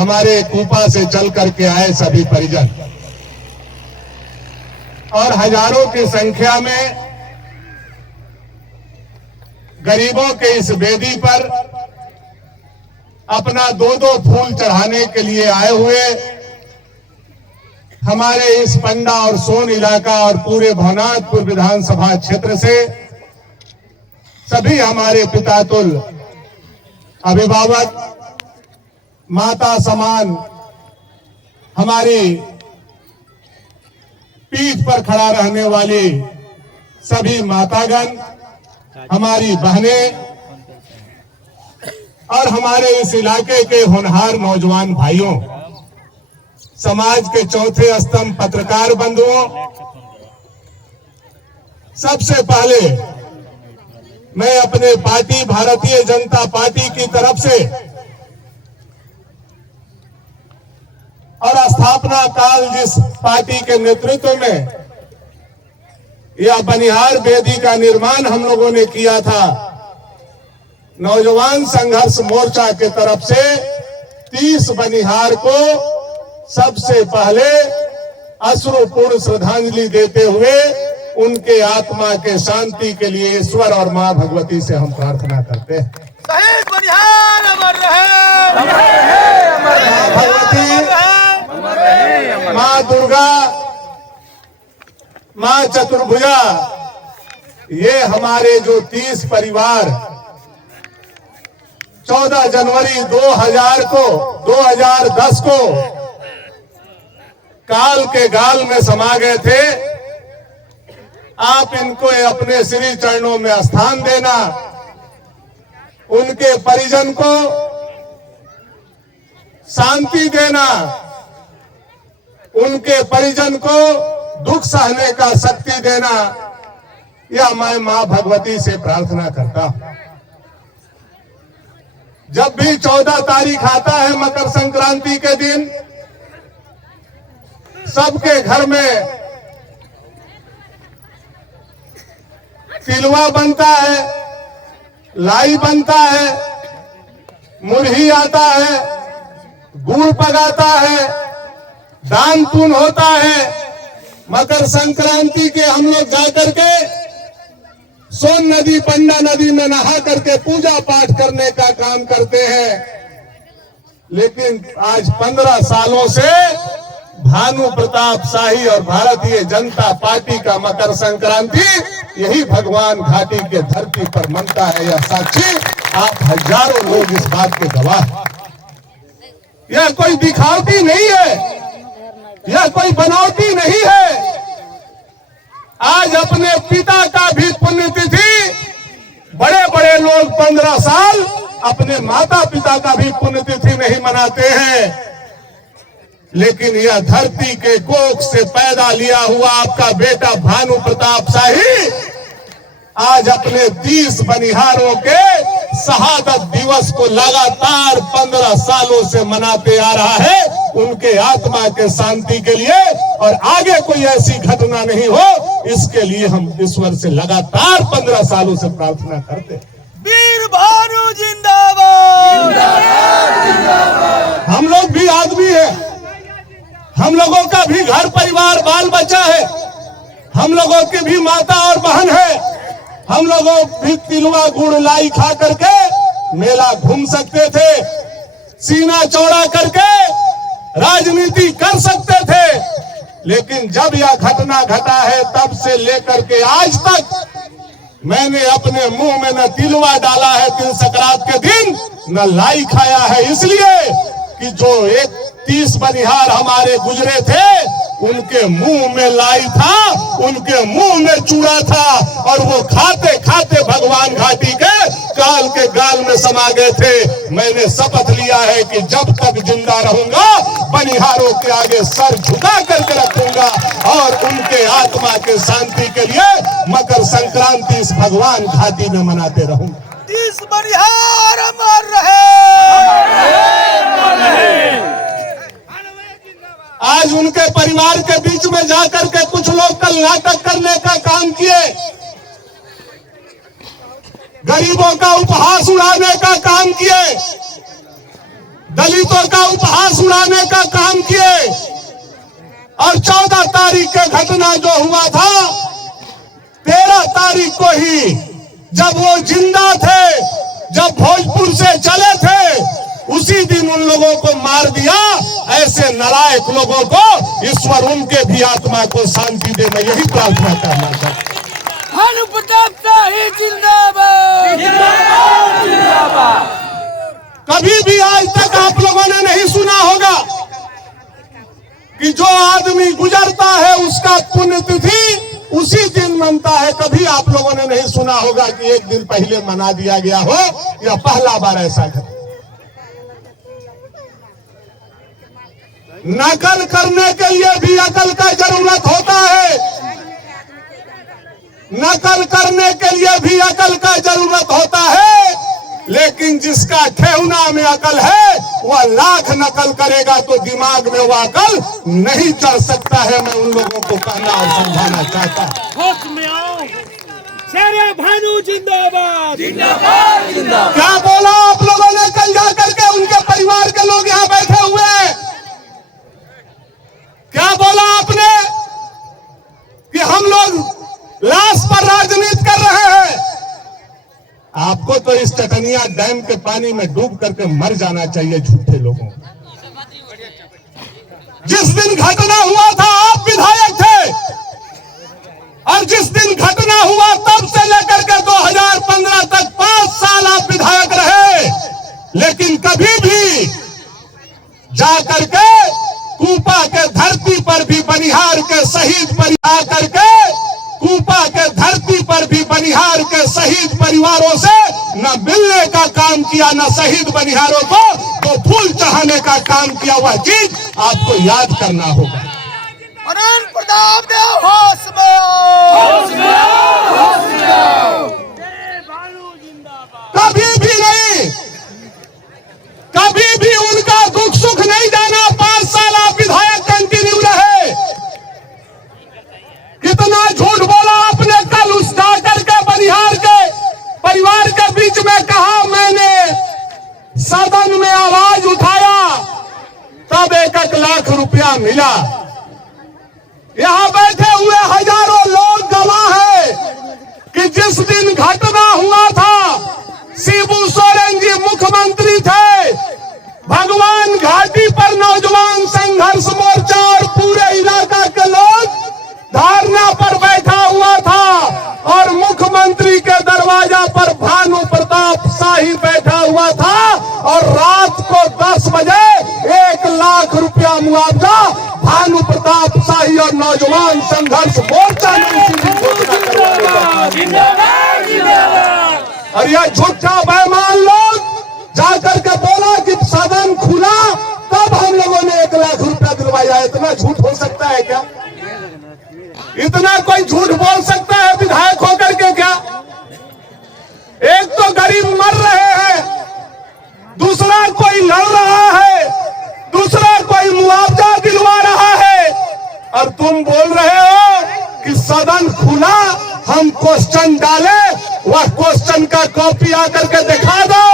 हमारे कूपा से चल करके आए सभी परिजन और हजारों की संख्या में गरीबों के इस वेदी पर अपना दो दो फूल चढ़ाने के लिए आए हुए हमारे इस पंडा और सोन इलाका और पूरे भवनाथपुर विधानसभा क्षेत्र से सभी हमारे पितातुल अभिभावक माता समान हमारी पीठ पर खड़ा रहने वाली सभी मातागण, हमारी बहनें और हमारे इस इलाके के होनहार नौजवान भाइयों, समाज के चौथे स्तंभ पत्रकार बंधुओं, सबसे पहले मैं अपने पार्टी भारतीय जनता पार्टी की तरफ से और स्थापना काल जिस पार्टी के नेतृत्व में यह बनिहार वेदी का निर्माण हम लोगों ने किया था, नौजवान संघर्ष मोर्चा के तरफ से 30 बनिहार को सबसे पहले अश्रुपूर्ण श्रद्धांजलि देते हुए उनके आत्मा के शांति के लिए ईश्वर और मां भगवती से हम प्रार्थना करते हैं। शहीद बनिहार अमर रहे, मां भगवती, मां दुर्गा, मां चतुर्भुजा, ये हमारे जो 30 परिवार 14 जनवरी 2010 को काल के गाल में समा गए थे, आप इनको अपने श्री चरणों में स्थान देना, उनके परिजन को शांति देना, उनके परिजन को दुख सहने का शक्ति देना, यह मैं मां भगवती से प्रार्थना करता हूं। जब भी 14 तारीख आता है मकर संक्रांति के दिन, सबके घर में तिलवा बनता है, लाई बनता है, मुरही आता है, गुड़ पगाता है, दान पुण्य होता है। मकर संक्रांति के हम लोग जाकर के सोन नदी, पंडा नदी में नहा करके पूजा पाठ करने का काम करते हैं। लेकिन आज 15 सालों से भानु प्रताप शाही और भारतीय जनता पार्टी का मकर संक्रांति यही भगवान घाटी के धरती पर मनता है। यह साक्षी आप हजारों लोग इस बात के गवाह। यह कोई दिखावटी नहीं है, यह कोई बनावटी नहीं है। आज अपने पिता का भी पुण्यतिथि, बड़े बड़े लोग 15 साल अपने माता पिता का भी पुण्यतिथि नहीं मनाते हैं, लेकिन यह धरती के कोख से पैदा लिया हुआ आपका बेटा भानु प्रताप शाही आज अपने 30 बनिहारों के शहादत दिवस को लगातार 15 सालों से मनाते आ रहा है, उनके आत्मा के शांति के लिए, और आगे कोई ऐसी घटना नहीं हो, इसके लिए हम ईश्वर से लगातार 15 सालों से प्रार्थना करते हैं। वीर भानु जिंदाबाद, हम लोग भी आदमी हैं, हम लोगों का भी घर परिवार बाल बच्चा है, हम लोगों की भी माता और बहन है, हम लोगों भी तिलवा गुड़ लाई खा करके मेला घूम सकते थे, सीना चौड़ा करके राजनीति कर सकते थे, लेकिन जब यह घटना घटा है तब से लेकर के आज तक मैंने अपने मुंह में न तिलवा डाला है तिल संक्रांत के दिन, न लाई खाया है, इसलिए कि जो 30 बनिहार हमारे गुजरे थे उनके मुंह में लाई था, उनके मुंह में चूड़ा था, और वो खाते खाते भगवान घाटी के काल के गाल में समा गए थे। मैंने शपथ लिया है कि जब तक जिंदा रहूंगा बनिहारों के आगे सर झुका करके रखूंगा और उनके आत्मा के शांति के लिए मकर संक्रांति इस भगवान घाटी में मनाते रहूंगा। 30 बनिहार अमर रहे। आज उनके परिवार के बीच में जाकर के कुछ लोग कल नाटक करने का काम किए, गरीबों का उपहास उड़ाने का काम किए, दलितों का उपहास उड़ाने का काम किए। और 14 तारीख के घटना जो हुआ था, 13 तारीख को ही जब वो जिंदा थे, जब भोजपुर से चले थे, उसी दिन उन लोगों को मार दिया। ऐसे नालायक लोगों को ईश्वर उनके भी आत्मा को शांति दे, मैं यही प्रार्थना करना चाहता हूं। भानु प्रताप शाही जिंदाबाद, जिंदाबाद, जिंदाबाद। कभी भी आज तक आप लोगों ने नहीं सुना होगा कि जो आदमी गुजरता है उसका पुण्यतिथि उसी दिन मनता है। कभी आप लोगों ने नहीं सुना होगा कि एक दिन पहले मना दिया गया हो, या पहला बार ऐसा है। नकल करने के लिए भी अकल का जरूरत होता है, नकल करने के लिए भी अकल का जरूरत होता है। लेकिन जिसका ठेहुना में अकल है वह लाख नकल करेगा तो दिमाग में वह अकल नहीं चढ़ सकता है। मैं उन लोगों को कहना और समझाना चाहता हूं। होश में आओ, शेरे भानु जिंदाबाद, जिंदाबाद, जिंदाबाद। क्या बोला आप लोगों ने कल जाकर के? उनके परिवार के लोग यहाँ बैठे हुए हैं। क्या बोला आपने कि हम लोग लाश पर राजनीति कर रहे हैं? आपको तो इस चटनिया डैम के पानी में डूब करके मर जाना चाहिए झूठे लोगों। जिस दिन घटना हुआ था आप विधायक थे, और जिस दिन घटना हुआ तब से लेकर के 2015 तक 5 साल आप विधायक रहे। लेकिन कभी भी जाकर के कूपा के धरती पर भी बनिहार के शहीद परिवार करके कूपा के धरती पर भी बनिहार के शहीद परिवारों से न मिलने का काम किया, न शहीद बनिहारों को तो फूल चढ़ाने का काम किया। वह चीज आपको याद करना होगा। अनंत प्रताप देव होश में आओ, होश में आओ, होश में आओ। कभी भी नहीं, कभी भी उनका दुख सुख नहीं जाना। 5 साल आप विधायक कंटिन्यू रहे। कितना झूठ बोला आपने कल उस जाकर के बनिहार के परिवार के बीच में कहा। मैंने सदन में आवाज उठाया तब 1-1 लाख रुपया मिला। यहां बैठे हुए हजारों लोग गवाह है कि जिस दिन घटना हुआ था शिबू सोरेन जी मुख्यमंत्री थे। भगवान घाटी पर नौजवान संघर्ष मोर्चा और पूरे इलाका के लोग धरना पर बैठा हुआ था, और मुख्यमंत्री के दरवाजा पर भानु प्रताप शाही बैठा हुआ था। और रात को 10 बजे 1 लाख रुपया मुआवजा भानु प्रताप शाही और नौजवान संघर्ष मोर्चा ने और यह झूठा बेईमान लोग जाकर के बोला कि सदन खुला तब हम लोगों ने 1 लाख रुपया दिलवाया। इतना झूठ हो सकता है क्या? इतना कोई झूठ बोल सकता है विधायक होकर के क्या? एक तो गरीब मर रहे हैं, दूसरा कोई लड़ रहा है, दूसरा कोई मुआवजा दिलवा रहा है, और तुम बोल रहे हो कि सदन खुला, हम क्वेश्चन डाले, वह क्वेश्चन का कॉपी आकर के दिखा दो।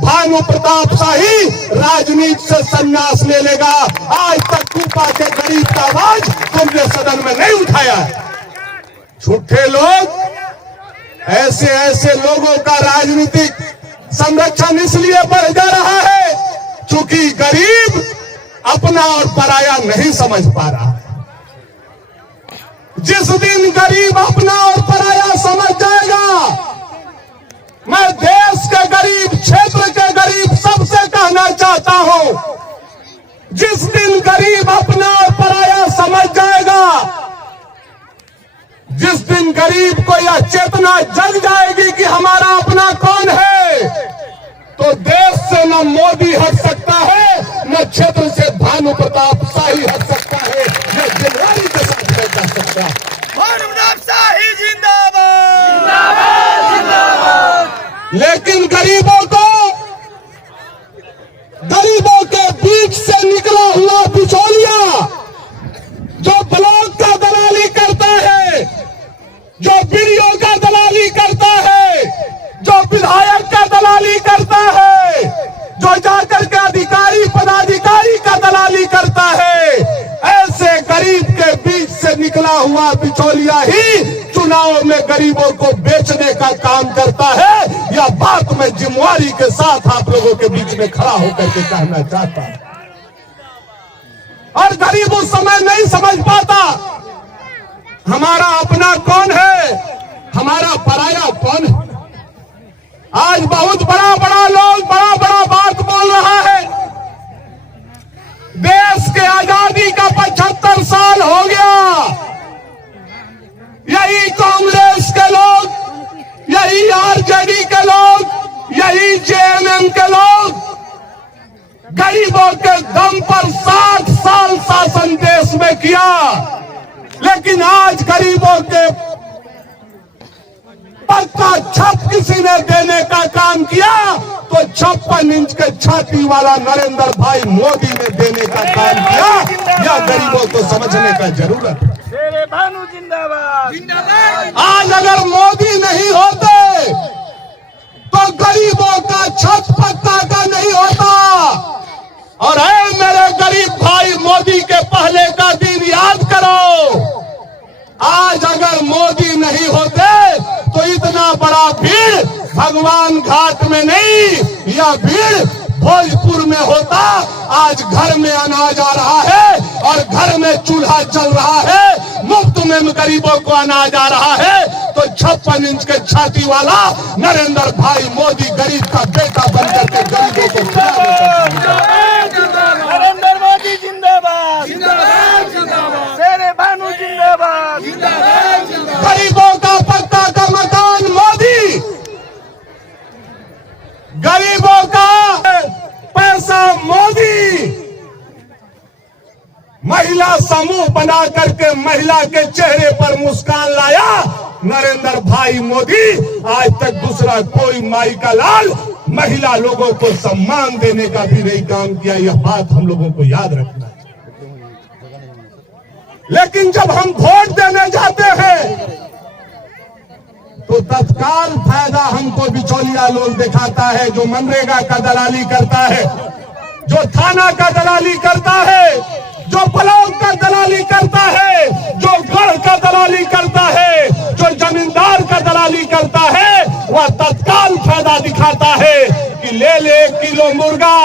भानु प्रताप शाही राजनीति से संन्यास ले लेगा। आज तक कूपा के गरीब का आवाज तुमने सदन में नहीं उठाया। झूठे लोग, ऐसे ऐसे लोगों का राजनीतिक संरक्षण इसलिए बढ़ जा रहा है क्योंकि गरीब अपना और पराया नहीं समझ पा रहा। जिस दिन गरीब अपना और पराया समझ जाएगा, मैं देश के गरीब, क्षेत्र के गरीब सबसे कहना चाहता हूं, जिस दिन गरीब अपना और पराया समझ जाएगा, जिस दिन गरीब को यह चेतना जग जाएगी कि हमारा अपना कौन है, तो देश से न मोदी हट सकता है, न क्षेत्र से भानु प्रताप शाही हट सकता है, न जिम्मेदारी के साथ नहीं कर सकता। भानु प्रताप शाही जिंदाबाद, जिंदाबाद, जिंदाबाद। लेकिन गरीबों के बीच से निकला हुआ बिचौलिया जो ब्लॉक का दलाली करता है, जो वीडियो का दलाली करता है, जो विधायक का दलाली करता है, जो जाकर के अधिकारी निकला हुआ बिचौलिया ही चुनाव में गरीबों को बेचने का काम करता है। यह बात मैं जिम्मेवारी के साथ आप लोगों के बीच में खड़ा होकर के कहना चाहता हूं। और गरीब उस समय नहीं समझ पाता हमारा अपना कौन है, हमारा पराया कौन है। आज बहुत बड़ा बड़ा लोग बड़ा बड़ा बात बोल रहा है। देश के आजादी का 75 साल हो गया। यही कांग्रेस के लोग, यही आरजेडी के लोग, यही जेएमएम के लोग गरीबों के दम पर 60 साल शासन देश में किया। लेकिन आज गरीबों के पक्का छत किसी ने देने का काम किया तो 56 इंच के छाती वाला नरेंद्र भाई मोदी ने देने का काम किया। यह गरीबों को समझने का जरूरत है। शेरे भानु जिंदाबाद जिंदाबाद। आज अगर मोदी नहीं होते तो गरीबों का छत पक्का का नहीं होता। और ऐ मेरे गरीब भाई, मोदी के पहले का दिन याद करो। आज अगर मोदी नहीं होते तो इतना बड़ा भीड़ भगवान घाट में नहीं, यह भीड़ भोजपुर में होता। आज घर में अनाज आ रहा है और घर में चूल्हा चल रहा है, मुफ्त में गरीबों को अनाज आ रहा है। तो 56 इंच के छाती वाला नरेंद्र भाई मोदी गरीब का बेटा बनकर के गरीबों को नरेंद्र मोदी जिंदाबाद जिंदाबाद जिंदाबाद। शेरे भानु जिंदाबाद जिंदाबाद जिंदाबाद। गरीबों का पक्का का मकान मोदी, गरीबों का पैसा मोदी। महिला समूह बना करके महिला के चेहरे पर मुस्कान लाया नरेंद्र भाई मोदी। आज तक दूसरा कोई माई का लाल महिला लोगों को सम्मान देने का भी नहीं काम किया। यह बात हम लोगों को याद रखना है। लेकिन जब हम वोट देने जाते हैं तो तत्काल फायदा हमको बिचौलिया लोग दिखाता है, जो मनरेगा का दलाली करता है, जो थाना का दलाली करता है, जो ब्लॉक का दलाली करता है, जो गढ़ का दलाली करता है, जो जमींदार का दलाली करता है, वह तत्काल फायदा दिखाता है कि ले ले 1 किलो मुर्गा,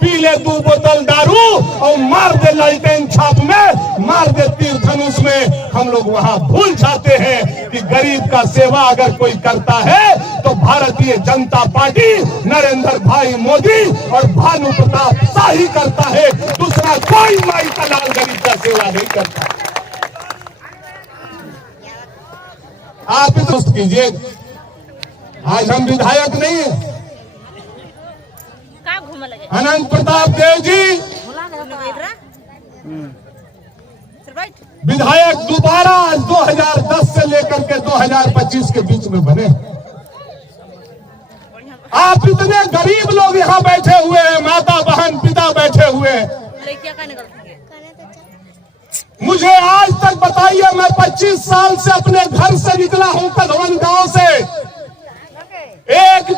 पी ले 2 बोतल दारू और मार दे लालटेन छाप में, मार दे तीर धनुष में। हम लोग वहां भूल जाते हैं कि गरीब का सेवा अगर कोई करता है तो भारतीय जनता पार्टी, नरेंद्र भाई मोदी और भानु प्रताप शाही करता है। दूसरा कोई माई का लाल गरीब का सेवा नहीं करता। आप दोस्त कीजिए, आज हम विधायक नहीं है। अनंत प्रताप देव जी विधायक दोबारा 2010 से लेकर के 2025 के बीच में बने। आप इतने गरीब लोग यहाँ बैठे हुए हैं, माता बहन पिता बैठे हुए हैं। मुझे आज तक बताइए, मैं 25 साल से अपने घर से निकला हूं, कधवन गांव से। एक